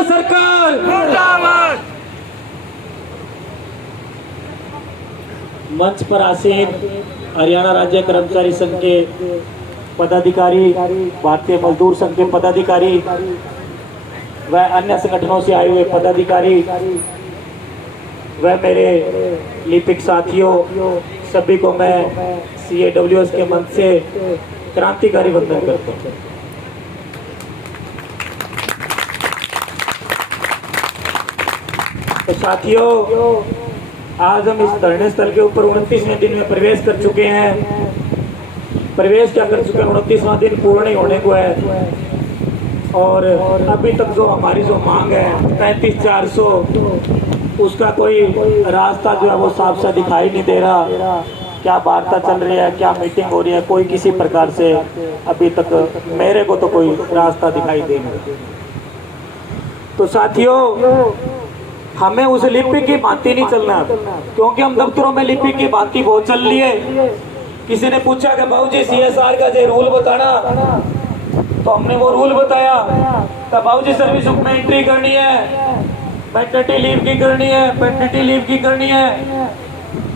केंद्र सरकार मुर्दाबाद। मंच पर आसीन हरियाणा राज्य कर्मचारी संघ के पदाधिकारी, भारतीय मजदूर संघ के पदाधिकारी व अन्य संगठनों से आए हुए पदाधिकारी व मेरे लिपिक साथियों, सभी को मैं CAWS के मंच से क्रांतिकारी वंदन करता हूँ। तो साथियों, आज हम इस धरने स्थल के ऊपर 29वें दिन में प्रवेश कर चुके हैं। प्रवेश क्या कर चुके हैं, 29वां दिन पूर्ण ही होने को है और अभी तक जो हमारी जो मांग है 35,400, उसका कोई रास्ता जो है वो साफ साफ दिखाई नहीं दे रहा। क्या वार्ता चल रही है, क्या मीटिंग हो रही है, कोई किसी प्रकार से अभी तक मेरे को तो कोई रास्ता दिखाई दे नहीं। तो साथियों, हमें उस लिपि की भांति नहीं चलना, क्योंकि हम दफ्तरों में लिपि की भांति बहुत चल लिए। किसी ने पूछा कि बाबूजी CSR का जो रूल बताना, तो हमने वो रूल बताया। तो बाबूजी सर्विस बुक में एंट्री करनी है, मैटरनिटी लीव की करनी है, पैटर्निटी लीव की करनी है,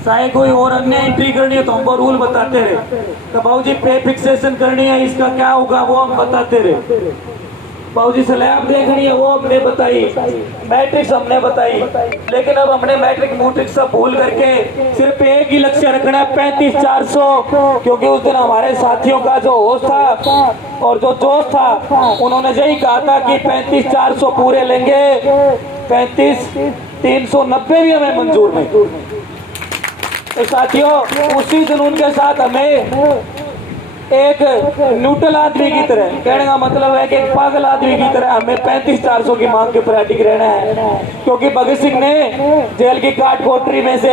चाहे कोई और अन्य एंट्री करनी है तो हमको रूल बताते रहे। तो बाबूजी पे फिक्सेशन करनी है, इसका क्या होगा वो हम बताते रहे। बाबूजी स्लैब देखनी है वो हमने बताई, मैट्रिक्स हमने बताई। लेकिन अब हमने मैट्रिक मूट्रिक्स सब भूल करके सिर्फ एक ही लक्ष्य रखना है, 35,400। क्योंकि उस दिन हमारे साथियों का जो होश था और जो जोश था, उन्होंने यही कहा था कि 35,400 पूरे लेंगे, 35,390 भी हमें मंजूर नहीं। तो साथियों, उसी जुनून के साथ हमें एक न्यूट्रल आदमी की तरह, कहने का मतलब है कि एक पागल आदमी की तरह हमें 35,400 की मांग के ऊपर अटिक रहना है। क्योंकि भगत सिंह ने जेल की काट कोठरी में से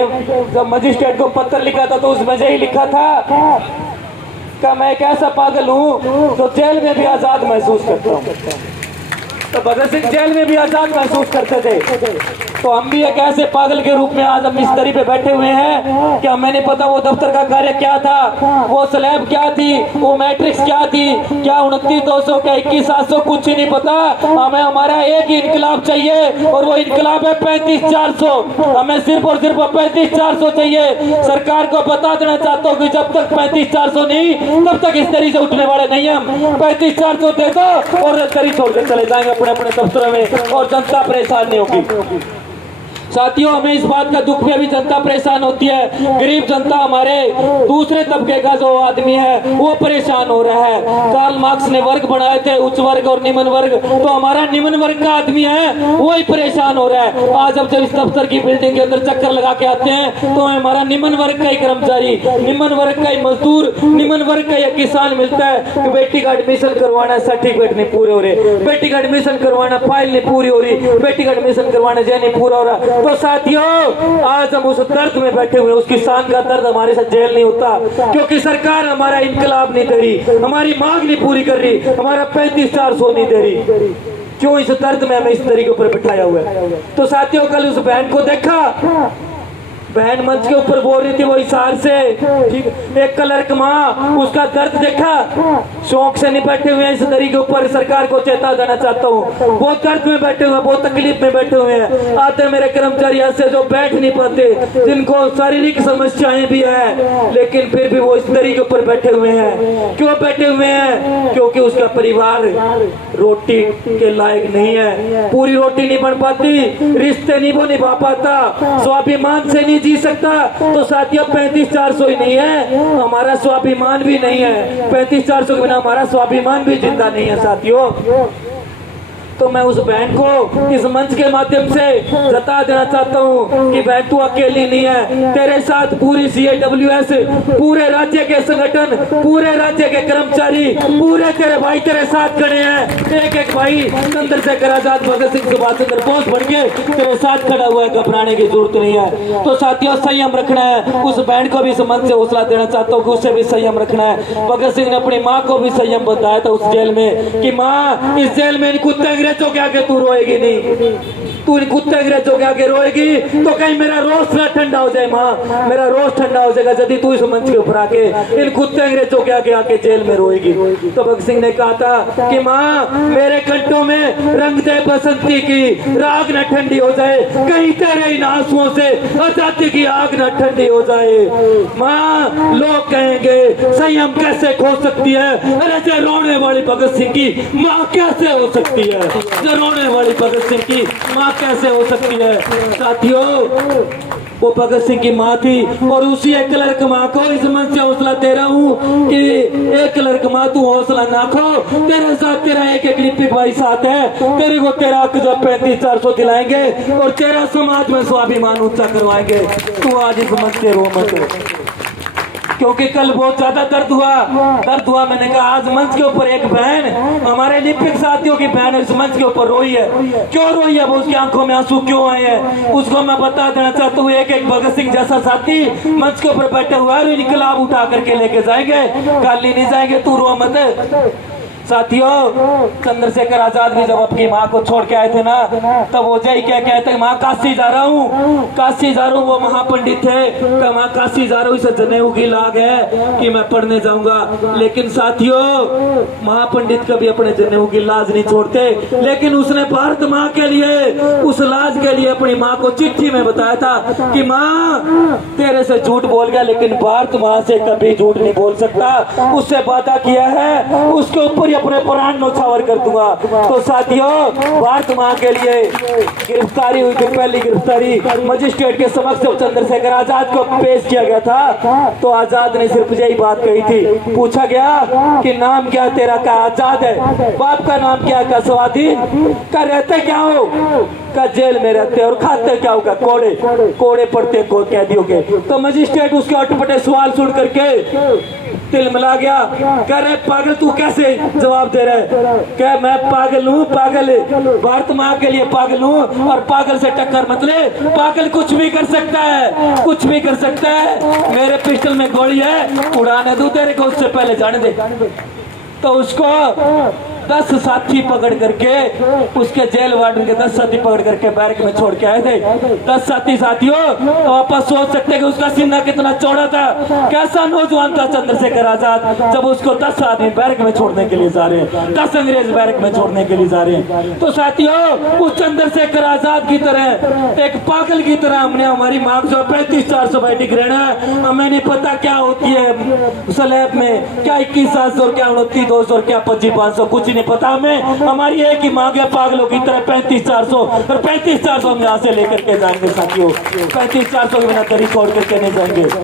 जब मजिस्ट्रेट को पत्र लिखा था तो उसमें यही लिखा था कि मैं एक ऐसा पागल हूँ जो जेल में भी आजाद महसूस करता हूँ। तो भगत सिंह जेल में भी आजाद महसूस करते थे, तो हम भी एक ऐसे पागल के रूप में आज हम बिस्तरी पे बैठे हुए हैं कि हमें नहीं पता वो दफ्तर का कार्य क्या था, वो स्लैब क्या थी, वो मैट्रिक्स क्या थी, क्या 29,200 क्या 21,700, कुछ ही नहीं पता। हमें हमारा एक ही इनकलाब चाहिए और वो इनकलाब है 35,400। हमें सिर्फ और सिर्फ 35,400 चाहिए। सरकार को बता देना चाहता हूँ कि जब तक 35,400 नहीं, तब तक इस तरीके से उठने वाले नहीं हम। 35,400 दे दो और तरी छोड़ के चले जाएंगे अपने अपने दफ्तरों में और जनता परेशान नहीं होगी। साथियों, हमें इस बात का दुख भी, अभी जनता परेशान होती है। गरीब जनता, हमारे दूसरे तबके का जो आदमी है वो परेशान हो रहा है। कार्ल मार्क्स ने वर्ग बनाए थे, उच्च वर्ग और निम्न वर्ग, तो हमारा निम्न वर्ग का आदमी है वो ही परेशान हो रहा है। आज जब इस दफ्तर की बिल्डिंग के अंदर चक्कर लगा के आते हैं तो हमारा निम्न वर्ग का ही कर्मचारी, निम्न वर्ग का ही मजदूर, निम्न वर्ग का ही किसान मिलता है कि बेटी का एडमिशन करवाना, सर्टिफिकेट नहीं पूरे हो रहे, बेटी का एडमिशन करवाना, फाइल नहीं पूरी हो रही, बेटी का एडमिशन करवाना जे नहीं पूरा हो रहा। तो साथियों, आज हम उस दर्द में बैठे हुए, उस किसान का दर्द हमारे साथ जेल नहीं होता, क्योंकि सरकार हमारा इनकलाब नहीं दे रही, हमारी मांग नहीं पूरी कर रही, हमारा 35,400 नहीं दे रही। क्यों इस दर्द में हमें इस तरीके पर बिठाया हुआ है। तो साथियों, कल उस बहन को देखा, बहन मंच के ऊपर बोल रही थी वो इशार से, ठीक, एक क्लर्क माँ, उसका दर्द देखा, शौक से नहीं बैठे हुए हैं इस तरीके ऊपर। सरकार को चेता देना चाहता हूँ, बहुत दर्द में बैठे हुए हैं, बहुत तकलीफ में बैठे हुए हैं। आते मेरे कर्मचारी ऐसे जो बैठ नहीं पाते, जिनको शारीरिक समस्याएं भी है, लेकिन फिर भी वो इस तरीके ऊपर बैठे हुए हैं। क्यों बैठे हुए हैं? क्योंकि उसका परिवार रोटी के लायक नहीं है, पूरी रोटी नहीं बन पाती, रिश्ते नहीं वो निभा पाता, स्वाभिमान से नहीं जी सकता। तो साथियों, 35,400 ही नहीं है, हमारा स्वाभिमान भी नहीं है। 35,400 के बिना हमारा स्वाभिमान भी जिंदा नहीं है साथियों। तो मैं उस बहन को इस मंच के माध्यम से बता देना चाहता हूँ कि बहन तू अकेली नहीं है, तेरे साथ पूरी CAWS, पूरे राज्य के संगठन, पूरे राज्य के कर्मचारी, पूरे तेरे भाई तेरे साथ खड़े हैं। एक एक भाई चंद्रशेखर आजाद, भगत सिंह, सुभाष चंद्र बोस बन के तेरे साथ खड़ा हुआ है, घबराने की जरूरत नहीं है। तो साथियों, संयम रखना है। उस बहन को भी इस मंच से हौसला देना चाहता हूँ कि उससे भी संयम रखना है। भगत सिंह ने अपनी माँ को भी संयम बताया था उस जेल में कि माँ, इस जेल में इन कुत्ते अंग्रेजों के आगे तू रोएगी नहीं, तू इन कुत्ते अंग्रेजों के आगे रोएगी तो कहीं मेरा रोष ना ठंडा हो जाए माँ, मेरा रोष ठंडा हो जाएगा यदि तू इस मंच के ऊपर आके इन कुत्ते अंग्रेजों के आगे आके जेल में रोएगी। तो भगत सिंह ने कहा था कि माँ मेरे कंठों में रंग दे बसंती की, राग न ठंडी हो जाए, कहीं तेरे इन आंसुओं से आजादी की आग न ठंडी हो जाए। माँ लोग कहेंगे संयम कैसे खो सकती है, अरे जो रोने वाली भगत सिंह की माँ कैसे हो सकती है, जो रोने वाली भगत सिंह की माँ कैसे हो सकती है। साथियों वो भगत सिंह की माँ थी और उसी एक क्लर्क माँ को इस मंच से हौसला दे रहा हूँ कि एक क्लर्क माँ तू हौसला ना खो, तेरे साथ तेरा एक एक लिपिक भाई साथ है, तेरे को तेरा हक जो 35-400 दिलाएंगे और तेरा समाज में स्वाभिमान ऊंचा करवाएंगे। तू आज इस मंच से रो मत, क्योंकि कल बहुत ज्यादा दर्द हुआ। मैंने कहा आज मंच के ऊपर एक बहन, हमारे लिपिक साथियों की बहन इस मंच के ऊपर रोई है। क्यों रोई है, वो उसकी आंखों में आंसू क्यों आए हैं, उसको मैं बता देना चाहता हूँ। एक एक भगत सिंह जैसा साथी मंच के ऊपर बैठे हुआ है, इनकलाब उठा करके लेके जाएंगे, खाली नहीं जाएंगे, तू रो मत। साथियों चंद्रशेखर आजाद भी जब अपनी माँ को छोड़ के आए थे ना, तब वो जय क्या कहते हैं, माँ काशी जा रहा हूँ, काशी जा रहा हूँ। वो महापंडित थे कि माँ काशी जा रहा हूँ, इसे जनेऊ की लाग है कि मैं पढ़ने जाऊंगा। लेकिन साथियों महापंडित कभी अपने जनेऊ की लाज नहीं छोड़ते, लेकिन उसने भारत माँ के लिए, उस लाज के लिए अपनी माँ को चिट्ठी में बताया था कि माँ तेरे से झूठ बोल गया लेकिन भारत माँ से कभी झूठ नहीं बोल सकता, उससे वादा किया है उसके ऊपर अपने प्राण न्यौछावर कर दूंगा। तो साथियों भारत माँ के लिए गिरफ्तारी हुई थी, पहली गिरफ्तारी मजिस्ट्रेट के समक्ष जब चंद्रशेखर आजाद को पेश किया गया था तो आजाद ने सिर्फ यही बात कही थी। पूछा गया कि नाम क्या तेरा, का आजाद है, बाप का नाम क्या, का स्वाधीन, का रहते क्या हो, का जेल में रहते और खाते क्या होगा, कोड़े कोड़े पड़ते को कैदियों के। तो मजिस्ट्रेट उसके अटपटे सवाल सुन करके तिलमिला गया, कह रहे पागल तू कैसे जवाब दे रहा है, क्या मैं पागल हूँ, पागल भारत माँ के लिए पागल हूँ और पागल से टक्कर मत ले, पागल कुछ भी कर सकता है, कुछ भी कर सकता है, मेरे पिस्टल में गोली है उड़ाने दूं तेरे को, उससे पहले जाने दे। तो उसको 10 साथी पकड़ करके, उसके जेल वार्डन के 10 साथी पकड़ करके बैरक में छोड़ के आए थे। 10 साथियों तो आप सोच सकते कि उसका सीना कितना चौड़ा था, कैसा नौजवान था चंद्रशेखर आजाद, जब उसको 10 आदमी बैरक में छोड़ने के लिए जा रहे हैं, 10 अंग्रेज बैरक में छोड़ने के लिए जा रहे हैं। तो साथियों उस चंद्रशेखर आजाद की तरह, एक पागल की तरह हमने हमारी मांग जो 35-400 भाई डिग्रेना, हमें नहीं पता क्या होती है स्लैब में, क्या 21,700, क्या 29,200, क्या 25,500, कुछ नहीं पता हमें। हमारी एक ही मांग है पागलों की तरह 35-400, और 35-400 हम यहाँ से लेकर के जाएंगे साथियों, 35-400 के बिना दरी छोड़ करके नहीं जाएंगे।